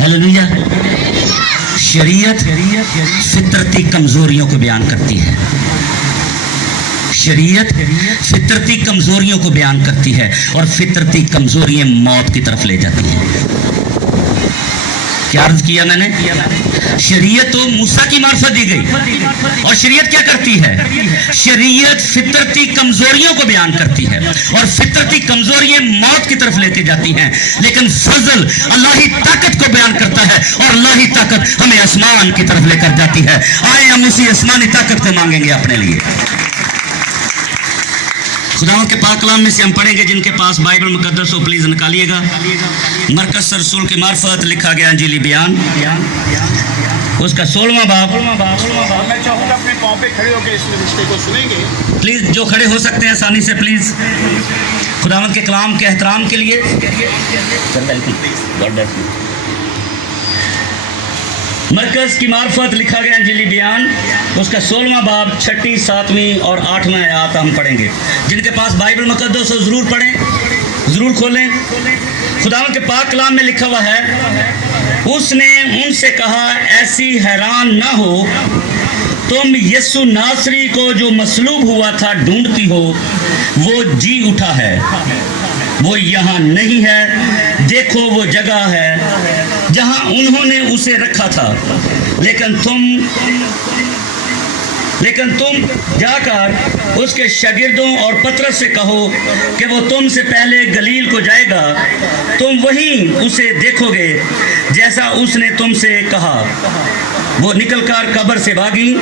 Hallelujah. शरीयत फितरती कमजोरियों को बयान करती है। शरीयत फितरती कमजोरियों को बयान करती है और फितरती कमजोरियां मौत की तरफ ले जाती हैं। क्या अर्ज किया मैंने? शरीयत तो मूसा की मार्फत दी गई और शरीयत क्या करती है? शरीयत फितरती कमजोरियों को बयान करती है और फितरती कमजोरियां मौत की तरफ लेके जाती हैं। लेकिन फजल अल्लाही ताकत को बयान करता है और अल्लाही ताकत हमें आसमान की तरफ लेकर जाती है। आए हम उसी आसमानी ताकत को मांगेंगे अपने लिए। खुदावंद के पाक कलाम में से हम पढ़ेंगे, जिनके पास बाइबल मुकद्दस हो प्लीज निकालिएगा। मरकज रसूल की मार्फत लिखा गया अंजीली बयान, उसका 16वां बाब। मैं चाहूंगा अपने पांव पे खड़े होकर इस रिश्ते को सुनेंगे। प्लीज जो खड़े हो सकते हैं आसानी से प्लीज, खुदावंद के कलाम के एहतराम के लिए। मरकज की मार्फत लिखा गया अंजीली बयान, उसका 16वां बाब 6, 7 और 8 आयत हम पढ़ेंगे। जिनके पास बाइबल मुकद्दस हो जरूर पढ़ें, जरूर खोलें। खुदावंद के पाक कलाम में लिखा हुआ है, उसने उनसे कहा, ऐसी हैरान ना हो, तुम यीशु नासरी को जो मसलूब हुआ था ढूंढती हो, वो जी उठा है, वो यहाँ नहीं है। देखो वो जगह है जहां उन्होंने उसे रखा था। लेकिन तुम जाकर उसके शागिर्दों और पतरस से कहो कि वो तुमसे पहले गलील को जाएगा, तुम वहीं उसे देखोगे जैसा उसने तुमसे कहा। वो निकलकर कब्र से भागी,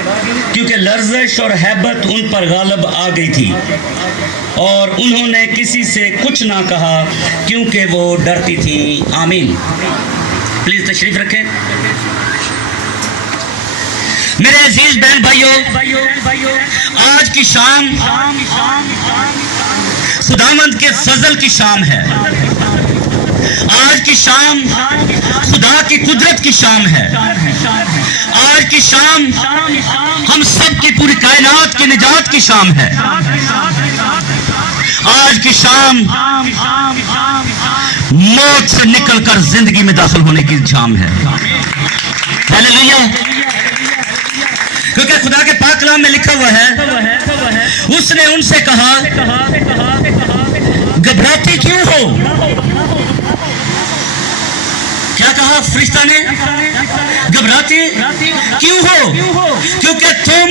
क्योंकि लर्ज़श और हैबत उन पर गालिब आ गई थी, और उन्होंने किसी से कुछ ना कहा क्योंकि वो डरती थी। आमीन। प्लीज तशरीफ रखें। मेरे अजीज बहन भाइयों, आज की शाम खुदावंद के फजल की शाम है। आज की शाम खुदा की कुदरत की शाम है। आज की शाम हम सब की पूरी कायनात की निजात की शाम है। आज की शाम मौत से निकलकर जिंदगी में दाखिल होने की शाम है। हालेलुया। क्योंकि खुदा के पाक कलाम में लिखा हुआ है, उसने उनसे कहा, घबराती क्यों हो? क्या कहा फरिश्ता ने? घबराती क्यों हो? क्योंकि तुम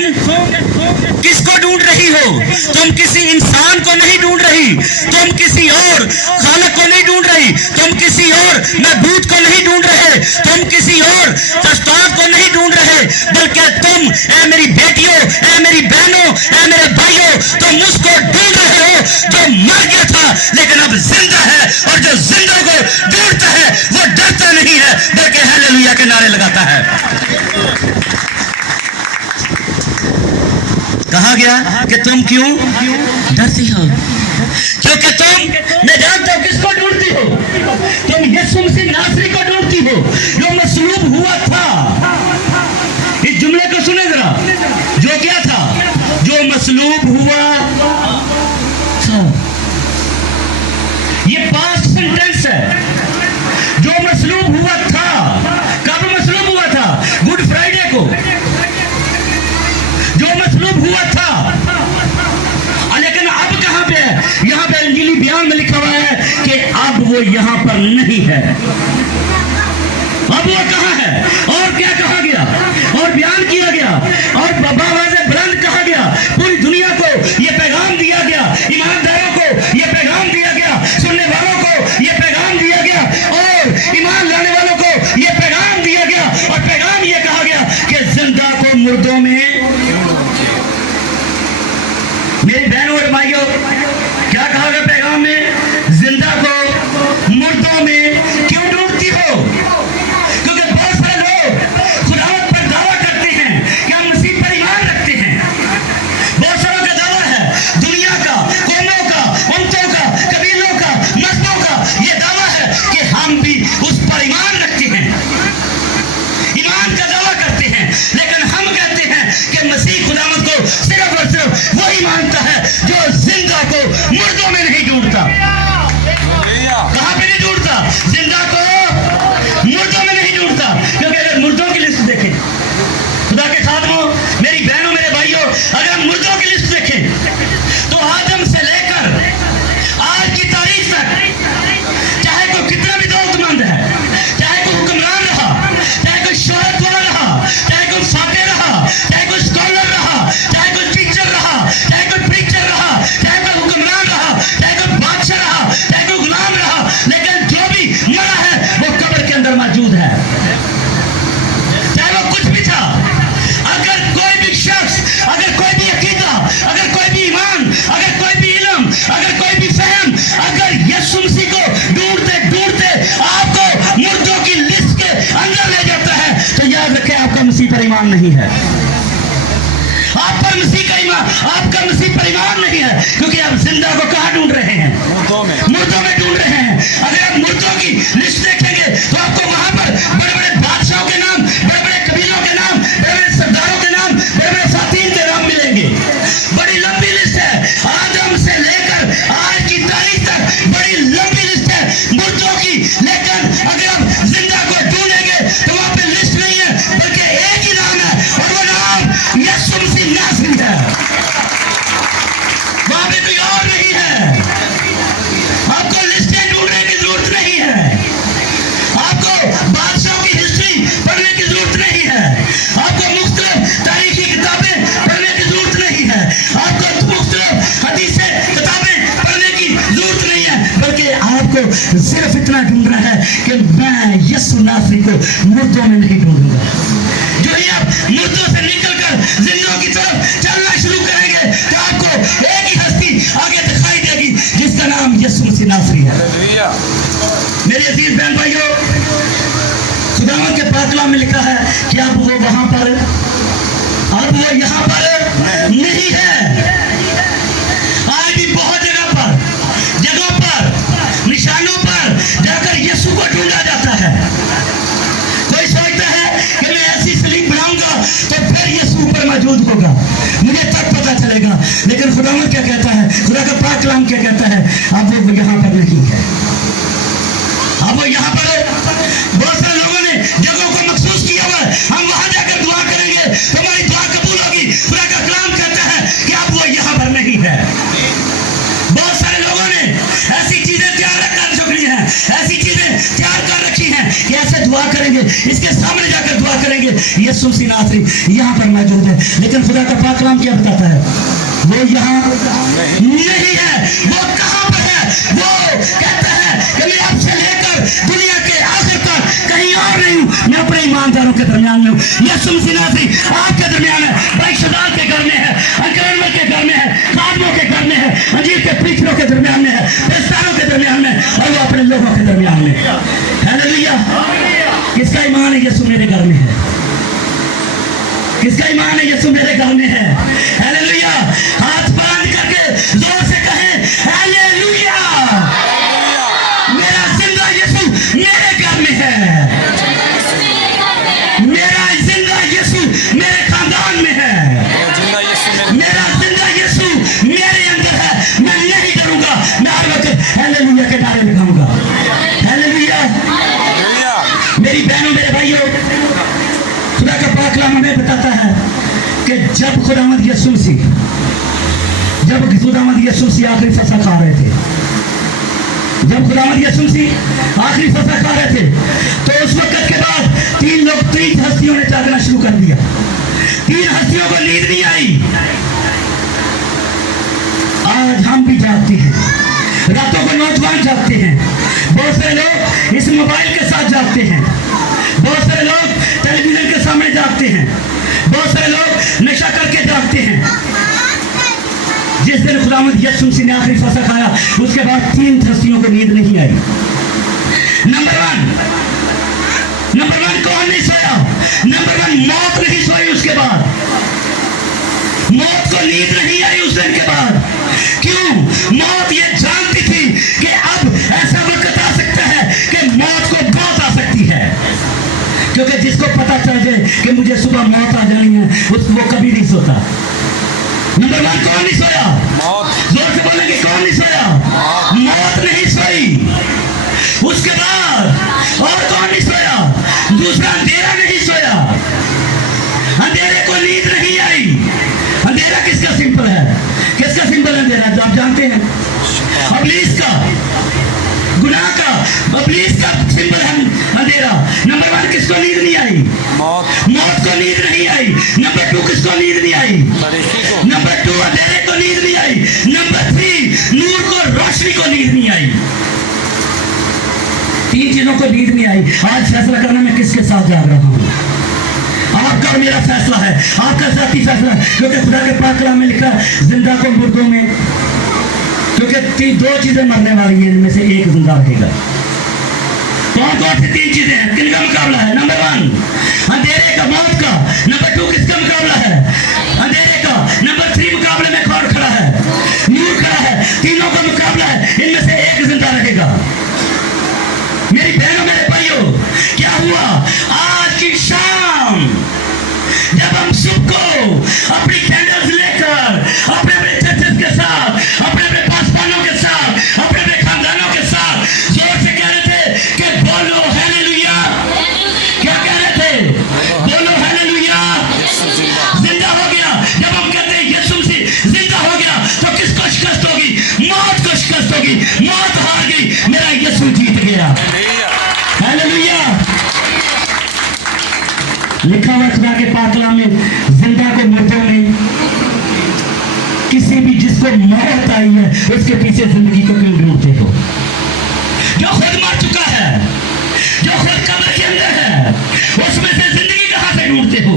किसको ढूंढ रही हो? तुम किसी इंसान को नहीं ढूंढ रही, तुम किसी और खालिक को नहीं ढूंढ रही, तुम किसी और महबूद को नहीं ढूंढ रहे, तुम किसी और दस्तार को नहीं ढूंढ रहे, बल्कि तुम, ऐ मेरी बेटियों, ऐ मेरी बहनों, ऐ मेरे भाइयों, तुम उसको ढूंढ रहे हो जो मर गया था लेकिन अब जिंदा है, और जो जिंदा को ढूंढता है वो डरता नहीं है बल्कि हालेलुया के नारे लगाता है। कहा गया कि तुम क्यों डरती हो? क्योंकि तुम, मैं जानता हूं किसको ढूंढती हो। तुम यीशु मसीह नासरी को ढूंढती हो जो मसलूब हुआ था। इस जुमले को सुने जरा, जो क्या था? जो मसलूब हुआ था। ये पास्ट सेंटेंस है। जो मसलूब हुआ था, कब मसलूब हुआ था? गुड फ्राइडे को जो मसलूब हुआ था। लेकिन अब कहां पे है? यहां पे अंजीली बयान में लिखा हुआ है कि अब वो यहां पर नहीं है। अब वो कहां है? और क्या कहा गया और बयान किया गया और आवाज़े बुलंद कहा गया, पूरी दुनिया को ये पैगाम दिया गया, ईमानदारों को ये पैगाम दिया गया, सुनने वालों को ये पैगाम दिया गया और ईमान लाने वालों को ये पैगाम दिया गया। और पैगाम ये कहा गया कि जिंदा को मुर्दों में। मेरी बहनों और भाइयों, क्या कहा गया पैगाम में? जिंदा को मुर्दों में क्यों ढूंढती हो? क्योंकि बहुत सारे लोग खुदावंद पर दावा करते हैं कि हम मसीह पर ईमान रखते हैं, ईमान नहीं है, आप पर मसीह का ईमान, आपका मसीह पर ईमान नहीं है, क्योंकि आप जिंदा को कहाँ ढूंढ रहे हैं? मुर्दों में ढूंढ रहे हैं। अगर आप मुर्दों की लिस्ट देखेंगे तो आपको वहां पर बड़े बड़े बादशाहों के नाम, बड़े बड़े कबीलों के नाम, बड़े बड़े सरदारों के नाम, बड़े बड़े साथीन के नाम मिलेंगे। बड़ी लंबी लिस्ट है, आदम से लेकर आज की तारीख तक बड़ी लंबी लिस्ट है मुर्दों की। लेकिन अगर आप जिंदा को ढूंढेंगे तो वहां पे लिस्ट नहीं है, बल्कि एक ही नाम है, और वो नाम यीशु मसीह नासरी है। वहां पे कोई और नहीं है। आपको लिस्टें ढूंढने की जरूरत नहीं है, आपको बादशाहों की हिस्ट्री पढ़ने की जरूरत नहीं है, आपको मुख्तलिफ तारीखी किताबें पढ़ने की जरूरत नहीं है, आपको मुख्तलिफ हदीसें किताबें पढ़ने की जरूरत नहीं है, बल्कि आपको सिर्फ इतना ढूंढना है कि मैं यीशु नासरी को मुर्दों में नहीं ढूंढूंगा। जो ही आप मुर्दों से निकलकर जिंदों की तरफ चलना शुरू करेंगे तो आपको एक ही हस्ती आगे दिखाई देगी, जिसका नाम यीशु मसीह नासरी है। मेरे अजीज बहन भाइयों, खुदावंद के पाक कलाम में लिखा है कि अब वो वहां पर, अब वो यहाँ पर नहीं है। आज भी बहुत जगहों पर, निशानों पर जाकर यीशु को ढूंढा जाता है। कोई सोचता है कि मैं ऐसी सलीब बनाऊंगा तो फिर यीशु ऊपर मौजूद होगा, मुझे तब पता चलेगा। लेकिन खुदावंद क्या कहता है, खुदा का पाक कलाम क्या कहता है? अब वो यहाँ पर नहीं है। अब वो यहाँ पर बहुत सारे लोगों ने जगहों को महसूस किया हुआ है, हम वहां जाकर दुआ करेंगे तो हमारी दुआ कबूल होगी। खुदा का कलाम कहता है कि अब वो यहाँ पर नहीं है। बहुत सारे लोगों ने ऐसी चीजें तैयार कर चुकी हैं, ऐसी चीजें तैयार कर रखी हैं कि ऐसे दुआ करेंगे, इसके सामने जाकर दुआ करेंगे, यीशु मसीह नासरी यहाँ पर मौजूद है। लेकिन खुदा का पाक कलाम क्या बताता है? वो यहाँ नहीं है। वो कहाँ पर है? वो कहता है कि मैं आपसे लेकर दुनिया के आखिर तक कहीं और नहीं हूँ, मैं अपने ईमानदारों के दरमियान में हूँ। यीशु मसीह नासरी आपके दरमियान है, भाई शदाल के घर में है, अंकरनवर के घर में है, खादमों के घर में है, अंजीर के प्रीचरों के दरमियान में है, पेस्तारों के दरमियान में, और वो अपने लोगों के दरमियान में। हालेलुया। किसका ईमान है? यीशु मेरे घर में है। किसका ईमान है? यीशु मेरे घर में है। हालेलुया। हाथ बुलंद करके जोर से कहें हालेलुया। मेरा जिंदा यीशु मेरे घर में है, मेरा जिंदा यीशु मेरे खानदान में है, मेरा जिंदा यीशु मेरे अंदर है। मैं नहीं डरूंगा, मैं हर वक्त हालेलुया के नारे लगाऊंगा। हालेलुया। मेरी बहनों, मेरे भाइयों, खुदा का पाक कलाम हमें बताता है कि जब खुदावंद यीशु मसीह आखिरी फसह खा रहे थे, जब खुदावंद यीशु मसीह आखिरी फसह खा रहे थे, तो उस वक्त के बाद तीन हस्तियों ने जागना शुरू कर दिया। 3 हस्तियों को नींद नहीं आई। आज हम भी जागते हैं, रातों को नौजवान जागते हैं, बहुत सारे लोग इस मोबाइल के साथ जागते हैं, बहुत सारे लोग टेलीविजन के सामने जागते हैं, बहुत सारे लोग नशा करके जागते हैं। जिस दिन खुदावंद यीशु मसीह ने आखिरी फसह खाया, उसके बाद 3 हस्तियों को नींद नहीं आई। नंबर 1 कौन नहीं सोया? नंबर 1 मौत नहीं सोई। उसके बाद मौत को नींद नहीं आई उस दिन के बाद। क्यों? मौत ये जानती थी कि अब ऐसा वक्त आ सकता है कि मौत को मौत आ सकती है, क्योंकि जिसको पता चल जाए कि मुझे सुबह मौत आ जानी है, वो कभी नहीं सोता। नंबर 1 कौन नहीं सोया? जोर से बोलेंगे, कौन नहीं सोया? मौत नहीं सोई। उसके बाद और कौन नहीं सोया? दूसरा अंधेरा नहीं सोया। अंधेरे को नींद नहीं आई। अंधेरा किसका सिंबल है? किसका सिंबल है अंधेरा? जो आप जानते हैं, इब्लीस का, गुनाह का, इब्लीस का सिंबल है अंधेरा। नंबर 1 किसको नींद नहीं आई? मौत को नींद नहीं आई। नंबर 2 किसको नींद नहीं आई? नंबर 2 अंधेरे को नींद नहीं आई। नंबर 3 नूर को, रोशनी को नींद नहीं आई। 3 चीजों को नींद नहीं आई। आज फैसला करना मैं किसके साथ जा रहा हूँ। आपका और मेरा फैसला है, आपका साथी फैसला है, क्योंकि खुदा के पाक कलाम में लिखा है जिंदा को मुर्दों में, क्योंकि 2 चीजें मरने वाली हैं, इनमें से एक जिंदा रहेगा। कौन कौन सी 3 चीजें हैं? किनका मुकाबला है? नंबर 1 अंधेरे का, मौत का। नंबर 2 किसका मुकाबला है? अंधेरे का। नंबर 3 मुकाबले में कौन खड़ा है? नूर खड़ा है। तीनों का मुकाबला है, इनमें से एक जिंदा रहेगा। मेरी बहनों, मेरे भाइयों, क्या हुआ आज की शाम जब हम सबको अपनी कैंडल्स लेकर अपने अपने चर्चेस के साथ, अपने अपने पासवानों के साथ, अपने अपने खानदानों के साथ जोर से कह रहे थे कि बोलो हालेलुया। क्या कह रहे थे? बोलो हालेलुया। जिंदा हो गया। जब हम कहते हैं यीशु मसीह जिंदा हो गया तो किसको शिकस्त होगी? मौत को शिकस्त होगी। मौत हार गई, मेरा यीशु जीत गया। हालेलुया। लिखा हुआ खुदा के पाक कलाम में, जिंदा को मुर्दों में, किसी भी जिसको मौत आई है उसके पीछे जिंदगी को क्यों ढूंढते हो? जो खुद मर चुका है, जो खुद कब्र के अंदर है, उसमें से जिंदगी कहां से ढूंढते हो?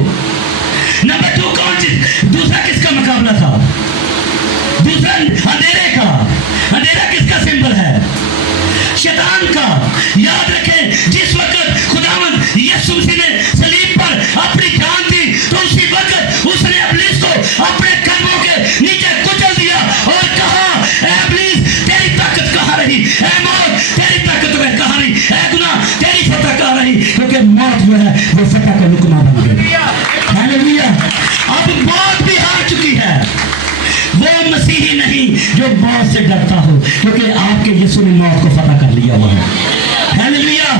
नंबर 2 कौन चीज? दूसरा किसका मुकाबला था? दूसरा अंधेरे का। अंधेरा किसका सिंबल है? शैतान का। याद रखें, जिस वक्त खुदावंद यीशु मसीह ने सलीब पर अपनी जान दी तो उसी वक्त उसने इब्लीस को अपने कदमों के नीचे कुचल दिया और कहा, ऐ इब्लीस तेरी ताकत कहां रही? ऐ मौत तेरी ताकत कहां रही? ऐ गुनाह तेरी फतह कहां रही? क्योंकि मौत जो है वो फतह का लुकमा बन गई। हालेलुया। अब मौत भी हार चुकी है। वो मसीही नहीं जो मौत से डरता हो, क्योंकि आपके यीशु ने मौत को फतह कर लिया हुआ है। हालेलुया।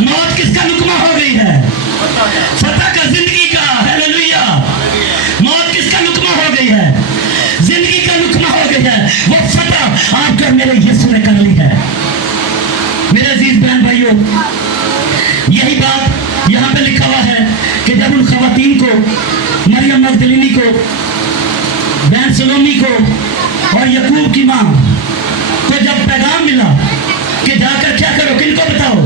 मौत किसका लुकमा हो गई है? फतह का, जिंदगी का। हालेलुया। मौत किसका लुकमा हो गई है? जिंदगी का लुकमा हो गई है। वो फतह आपका मेरे यीशु ने कर ली है। मेरे अजीज बहन भाइयों, यही बात यहां पे लिखा हुआ है कि जब उन खवातीन को, मरियम मगदलिनी को, बहन सलोमी को और यकूब की मां को जब पैगाम मिला कि जाकर क्या करो, किनको बताओ,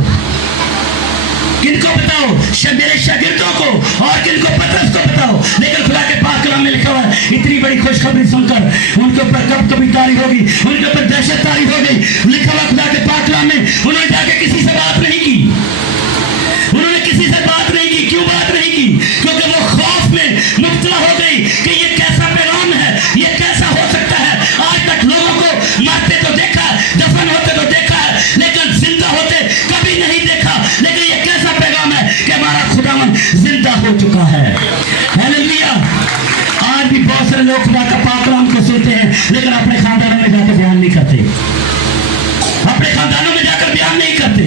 किनको बताओ? मेरे शागिर्दों को और किनको? पतरस को बताओ। लेकिन खुदा के पाक कलाम में लिखा हुआ है, इतनी बड़ी खुशखबरी सुनकर उनके ऊपर कब कभी तारी होगी, उनके ऊपर दहशत तारी हो गई। लिखा हुआ खुदा के पाक कलाम में, उन्होंने जाके किसी से बात नहीं की। उन्होंने किसी से बात नहीं की। क्यों बात नहीं की? क्योंकि वो खौफ में मुब्तला हो गई कि ये कैसा पैगाम है, ये कैसा हो सकता है? आज तक लोगों को मारते तो देखा, दफन होते तो देखा है, लेकिन जिंदा होते कभी नहीं देखा। लेकिन ये कैसा पैगाम है कि हमारा खुदावन जिंदा हो चुका है। हालेलुया। आज भी बहुत सारे लोग खुदा का पाक कलाम को सुनते हैं, लेकिन अपने खानदानों में जाकर बयान नहीं करते, अपने खानदानों में जाकर बयान नहीं करते।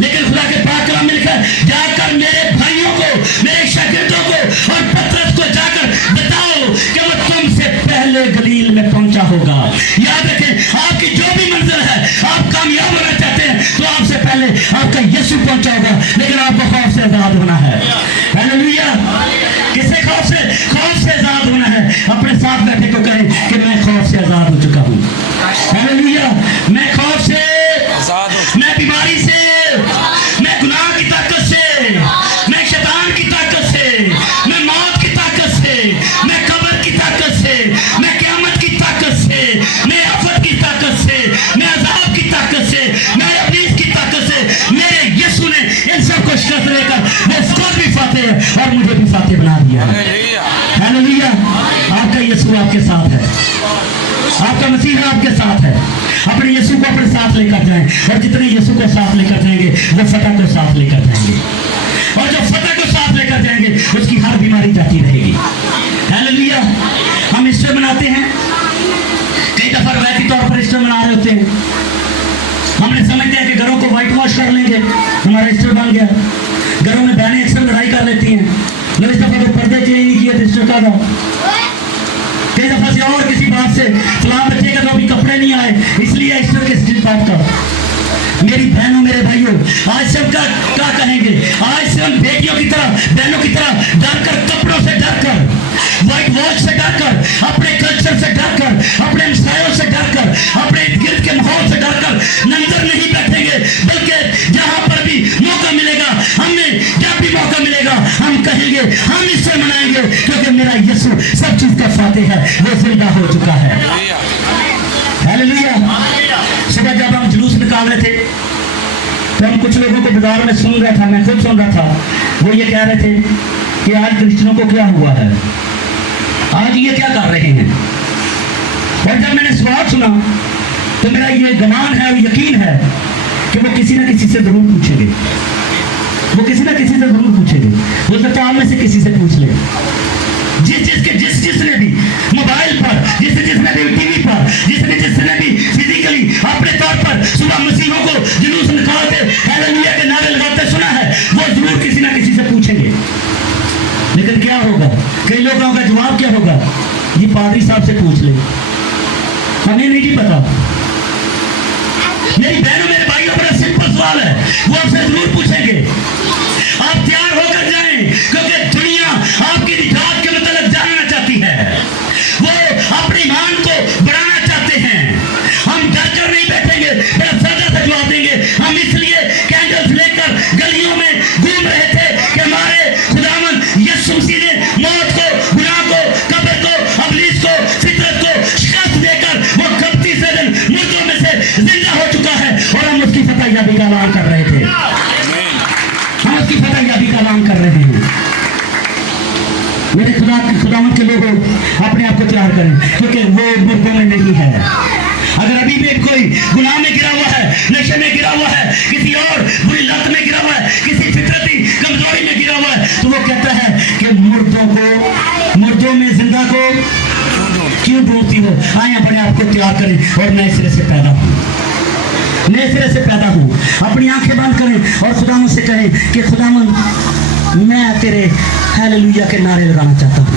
लेकिन खुदा के पाक कलाम में लिखा है, जाकर मेरे भाइयों को, मेरे शागिर्दों को और पतरस को जाकर बताओ कि वो तुमसे पहले गलील में पहुंचा होगा। याद रखें, आपकी जो भी मंजिल है, आप कामयाब होना चाहते हैं तो आपसे पहले आपका यीशु पहुंचा होगा। लेकिन आपको खौफ से आजाद होना है। हालेलुया। किससे खौफ से? खौफ से आजाद होना है। अपने साथ बैठे को कहें कि मैं खौफ से आजाद हो चुका हूं। हालेलुया। मैं खौफ से, मैं बीमारी से, मैं गुनाह की ताकत से, मैं शैतान की ताकत से, मैं मौत की ताकत से, मैं कब्र की ताकत से, मैं क़यामत की ताकत से, मैं आफत की ताकत से, मैं अजाब की ताकत से, मैं इब्लीस की ताकत से, मेरे यीशु ने इन सबको शिकस्त देकर वो खुद भी फाते है और मुझे भी फाते बना दिया है। हालेलुया। आपका यीशु आपके साथ है, आपका मसीहा आपके साथ है। अपने यीशु को अपने साथ लेकर जाएं, और जितने यीशु को साथ लेकर जाएंगे वो फतह को साथ लेकर जाएंगे, और जो फतह को साथ लेकर जाएंगे उसकी हर बीमारी जाती रहेगी। हालेलुया। हम ईस्टर मनाते हैं, कई दफा रवायती तौर पर ईस्टर मना रहे होते हैं। हमने समझते हैं कि घरों को व्हाइट वॉश कर लेंगे, हमारा ईस्टर बन गया। घरों में बहनें अक्सर लड़ाई कर लेती हैं, इस दफा तो पर्दे चेंज नहीं किए, ईस्टर का था। कई दफा से और किसी बात से फलां बच्चे का तो अभी कपड़े नहीं आए, इसलिए ईस्टर के बात का। मेरी बहनों, मेरे भाइयों, आज सब क्या कहेंगे? आज से हम बेटियों की तरह, बहनों की तरह डरकर, कपड़ों से डरकर, व्हाइट वॉश से डरकर, अपने कल्चर से डरकर, अपने हमसायों से डरकर, अपने इर्द गिर्द के माहौल से डरकर नंबर नहीं बैठेंगे, बल्कि जहां पर भी मौका मिलेगा, हमें जब भी मौका मिलेगा, हम कहेंगे हम इससे मनाएंगे, क्योंकि मेरा यीशु सब चीज का फातिह है, वो जिंदा हो चुका है। हालेलुया। सुबह जब हम जुलूस निकाल रहे थे तो हम कुछ लोगों को इंतजार में सुन रहा था, मैं खुद सुन रहा था, वो ये कह रहे थे कि आज क्रिश्चियनों को क्या हुआ है, आज ये क्या कर रहे हैं। और जब मैंने सवाल सुना तो मेरा ये गुमान है और यकीन है कि वो किसी ना किसी से जरूर पूछेंगे, वो किसी ना किसी से जरूर पूछेंगे। हो सकता है आप में से किसी से पूछ ले, जिसने भी मोबाइल पर, जिसने भी टीवी पर, जिसने भी फिजिकली अपने तौर पर सुबह मसीहों को जुलूस निकालते हालेलुया के नारे लगाते सुना है, वो जरूर किसी ना किसी से पूछेंगे। लेकिन क्या होगा, कई लोगों का जवाब क्या होगा, ये पादरी साहब से पूछ ले, हमें नहीं पता। मेरी बहनों मेरे भाइयों, बड़ा सिंपल सवाल है, वो आपसे जरूर पूछेंगे। आप तैयार होकर जाएं, क्योंकि दुनिया आपकी निजात के मतलब जानना चाहती है, वो अपने ईमान को बढ़ाना चाहते हैं। हम डर कर नहीं बैठेंगे, बड़ा सादा सा जवाब देंगे। हम इसलिए कैंडल्स लेकर गलियों में घूम रहे थे कि हमारे खुदावन यीशु मसीह ने मौत को, गुनाह को, कब्र को, इब्लीस को, फितरत को शिकस्त देकर वो 31 दिन मुर्दों में से जिंदा हो चुका है, और हम उसकी फतह याबी का ऐलान कर रहे थे, हम उसकी फतह याबी का ऐलान कर रहे हैं। मेरे खुदावंत के लोगों, अपने आप को तैयार करें, क्योंकि वो मुर्दों में नहीं है। अगर अभी भी कोई गुनाह में गिरा हुआ है, नशे में गिरा हुआ है, किसी और बुरी लत में गिरा हुआ है, किसी फितरती कमजोरी में गिरा हुआ है, तो वो कहता है कि मुर्दों में जिंदा को क्यों ढूंढती हो। आए अपने आप को तैयार करें और नए सिरे से पैदा हो, नए सिरे से पैदा हो। अपनी आंखें बंद करें और खुदावन से कहें कि खुदावन मैं तेरे हालेलुया के नारे लगाना चाहता हूँ।